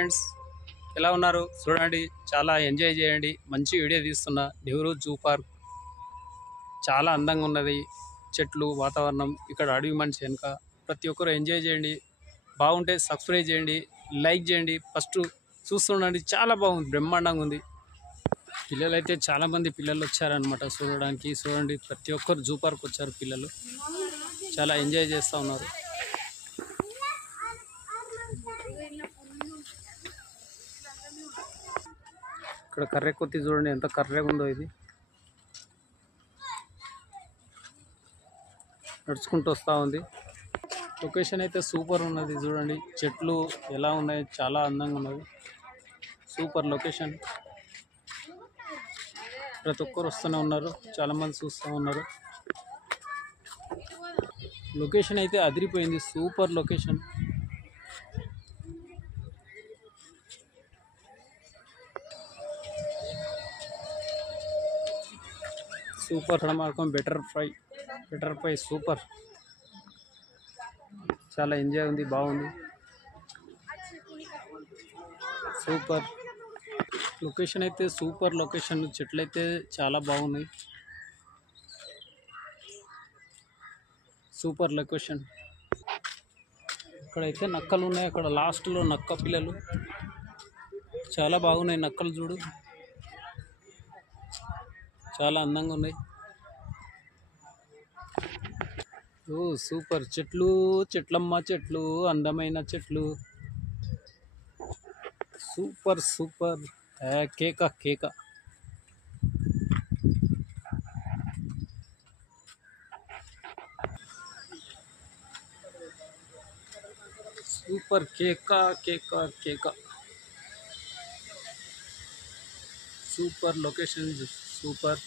Friends, ఎలా ఉన్నారు? చూడండి, చాలా ఎంజాయ్ చేయండి. మంచి వీడియో తీస్తున్నా. నెహ్రూ జూ పార్క్ చాలా అందంగా ఉన్నది. చెట్లు, వాతావరణం, ఇక్కడ అడవి మనిషి వెనుక. ప్రతి ఒక్కరు ఎంజాయ్ చేయండి. బాగుంటే సబ్స్క్రైబ్ చేయండి, లైక్ చేయండి. ఫస్ట్ చూస్తుండండి, చాలా బాగుంది, బ్రహ్మాండంగా ఉంది. పిల్లలు అయితే చాలా మంది పిల్లలు వచ్చారనమాట చూడడానికి. చూడండి, ప్రతి ఒక్కరు జూ పార్క్ వచ్చారు. పిల్లలు చాలా ఎంజాయ్ చేస్తూ ఉన్నారు. ఇక్కడ కర్రె కొత్తి చూడండి, ఎంత కర్రెగా ఉందో. ఇది నడుచుకుంటూ వస్తూ ఉంది. లొకేషన్ అయితే సూపర్ ఉన్నది. చూడండి చెట్లు ఎలా ఉన్నాయి, చాలా అందంగా ఉన్నది. Super location. ప్రతి ఒక్కరు వస్తూనే ఉన్నారు, చాలా మంది చూస్తూ ఉన్నారు. లొకేషన్ అయితే అదిరిపోయింది, super location. Super Markram better fry super. చాలా ఎంజాయ్ ఉంది, బాగుంది, సూపర్ లొకేషన్ అయితే సూపర్ లొకేషన్. చెట్లు అయితే చాలా బాగున్నాయి, సూపర్ లొకేషన్. ఇక్కడైతే నక్కలు ఉన్నాయి, అక్కడ లాస్ట్లో నక్క పిల్లలు చాలా బాగున్నాయి. నక్కలు చూడు, చాలా అందంగా ఉన్నాయి. ఓ సూపర్ చెట్లు, చెట్లమ్మ చెట్లు, అందమైన చెట్లు, సూపర్ సూపర్. కేక కేక. సూపర్ కేక కేక కేక. Super location, super.